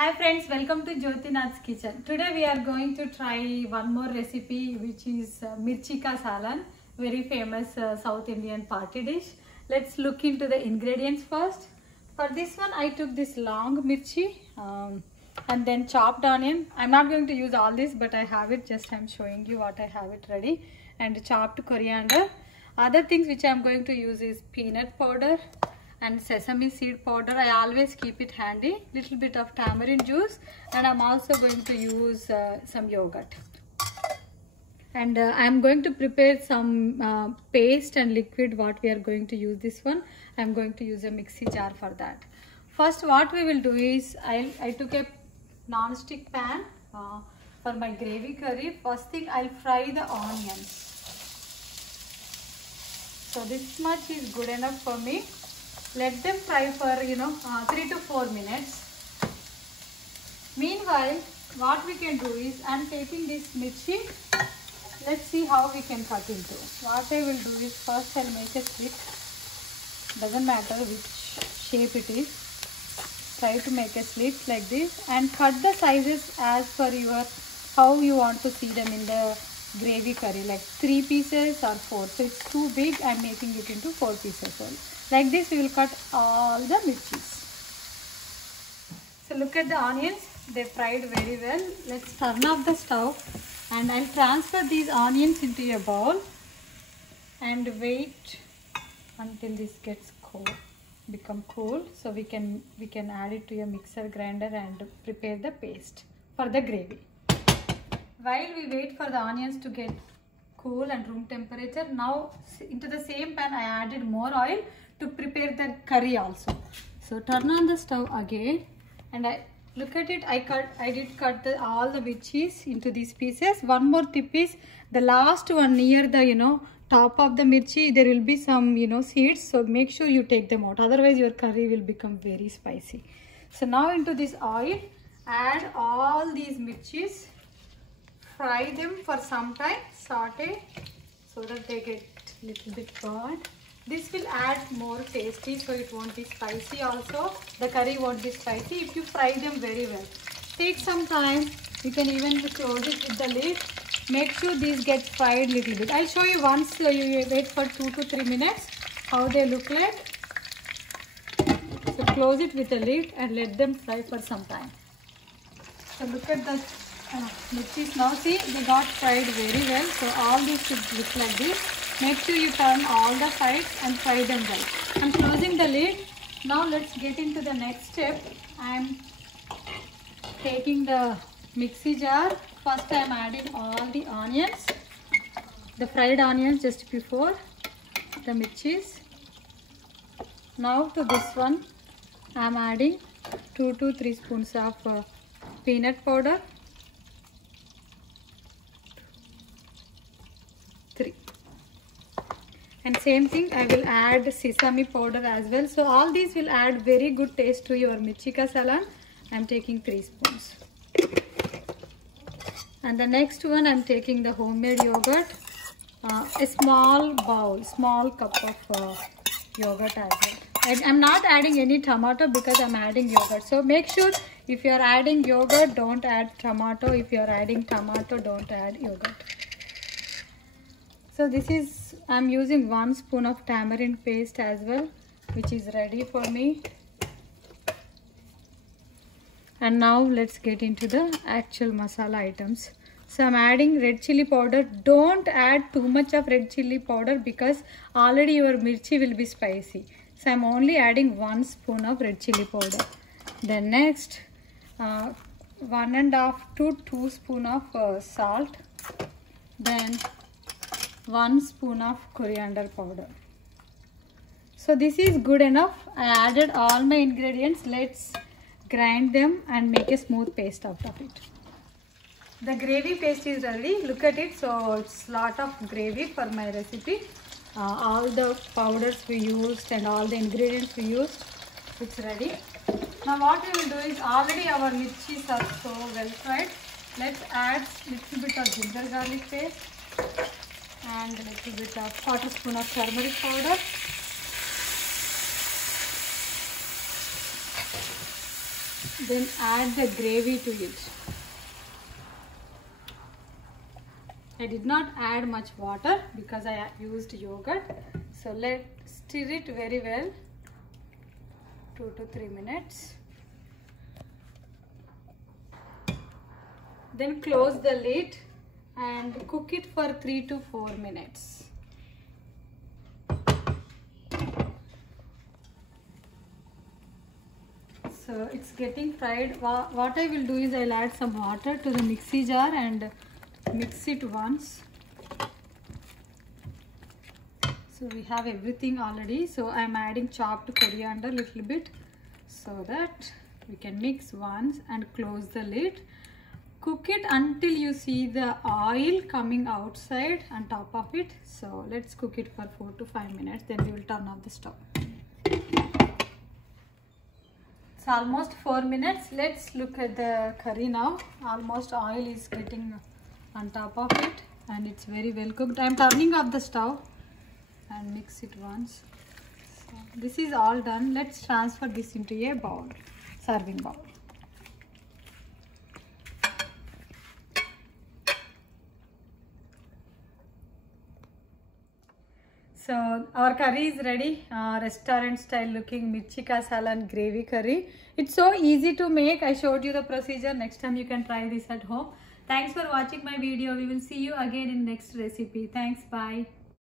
Hi friends, welcome to Jyotinath's kitchen. Today we are going to try one more recipe, which is mirchi ka salan, very famous South Indian party dish. Let's look into the ingredients first. For this one I took this long mirchi and then chopped onion. I'm not going to use all this, but I have it, just I'm showing you what I have it ready, and chopped coriander. Other things which I'm going to use is peanut powder and sesame seed powder. I always keep it handy. Little bit of tamarind juice, and I'm also going to use some yogurt. And I'm going to prepare some paste and liquid. What we are going to use this one, I'm going to use a mixie jar for that. First what we will do is I took a non-stick pan for my gravy curry. First thing, I'll fry the onions. So this much is good enough for me. Let them fry for 3 to 4 minutes. Meanwhile, what we can do is, I'm taking this mirchi. Let's see how we can cut into. What I will do is, first I'll make a slit. Doesn't matter which shape it is. Try to make a slit like this and cut the sizes as per your how you want to see them in the gravy curry, like 3 pieces or 4. So it's too big, I'm making it into 4 pieces only. Like this we will cut all the mirchis. So look at the onions, they fried very well. Let's turn off the stove and I'll transfer these onions into a bowl and wait until this gets cold, become cool, so we can add it to a mixer grinder and prepare the paste for the gravy. While we wait for the onions to get cool and room temperature, now into the same pan I added more oil to prepare the curry also. So turn on the stove again and I look at it. I did cut all the mirchis into these pieces. One more tip is, the last one near the top of the mirchi, there will be some seeds, so make sure you take them out, otherwise your curry will become very spicy. So now into this oil add all these mirchis. Fry them for some time, saute so that they get little bit burnt. This will add more tasty, so it won't be spicy also. The curry won't be spicy if you fry them very well. Take some time, you can even close it with the lid. Make sure these get fried little bit. I'll show you once you wait for 2 to 3 minutes how they look like. So close it with the lid and let them fry for some time. So look at the mirchis now. See, they got fried very well. So all these should look like this. Make sure you turn all the sides and fry them well. I'm closing the lid. Now let's get into the next step. I'm taking the mixie jar. First I'm adding all the onions, the fried onions just before the mirchis. Now to this one I'm adding 2 to 3 spoons of peanut powder. 3. And same thing, I will add sesame powder as well. So all these will add very good taste to your mirchi ka salan. I am taking 3 spoons. And the next one, I am taking the homemade yogurt. A small bowl, small cup of yogurt as well. I am not adding any tomato because I am adding yogurt. So make sure if you are adding yogurt, don't add tomato. If you are adding tomato, don't add yogurt. So this is, I'm using 1 spoon of tamarind paste as well, which is ready for me. And now let's get into the actual masala items. So I'm adding red chili powder. Don't add too much of red chili powder because already your mirchi will be spicy. So I'm only adding 1 spoon of red chili powder. Then next, 1.5 to 2 spoon of salt. Then 1 spoon of coriander powder. So this is good enough. I added all my ingredients. Let's grind them and make a smooth paste out of it. The gravy paste is ready. Look at it. So it's lot of gravy for my recipe. All the powders we used and all the ingredients we used, it's ready. Now what we will do is, already our mirchis are so well fried. Let's add little bit of ginger garlic paste and a little bit of 1/4 spoon of turmeric powder. Then add the gravy to it. I did not add much water because I used yogurt. So let's stir it very well, 2 to 3 minutes. Then close the lid and cook it for 3 to 4 minutes. So it's getting fried. What I will do is I'll add some water to the mixie jar and mix it once. So we have everything already. So I'm adding chopped coriander a little bit so that we can mix once and close the lid. Cook it until you see the oil coming outside on top of it. So let's cook it for 4 to 5 minutes. Then we will turn off the stove. It's almost 4 minutes. Let's look at the curry now. Almost oil is getting on top of it and it's very well cooked. I'm turning off the stove and mix it once. So this is all done. Let's transfer this into a bowl, serving bowl. So our curry is ready, restaurant style looking mirchi ka salan gravy curry. It's so easy to make. I showed you the procedure. Next time you can try this at home. Thanks for watching my video. We will see you again in next recipe. Thanks. Bye.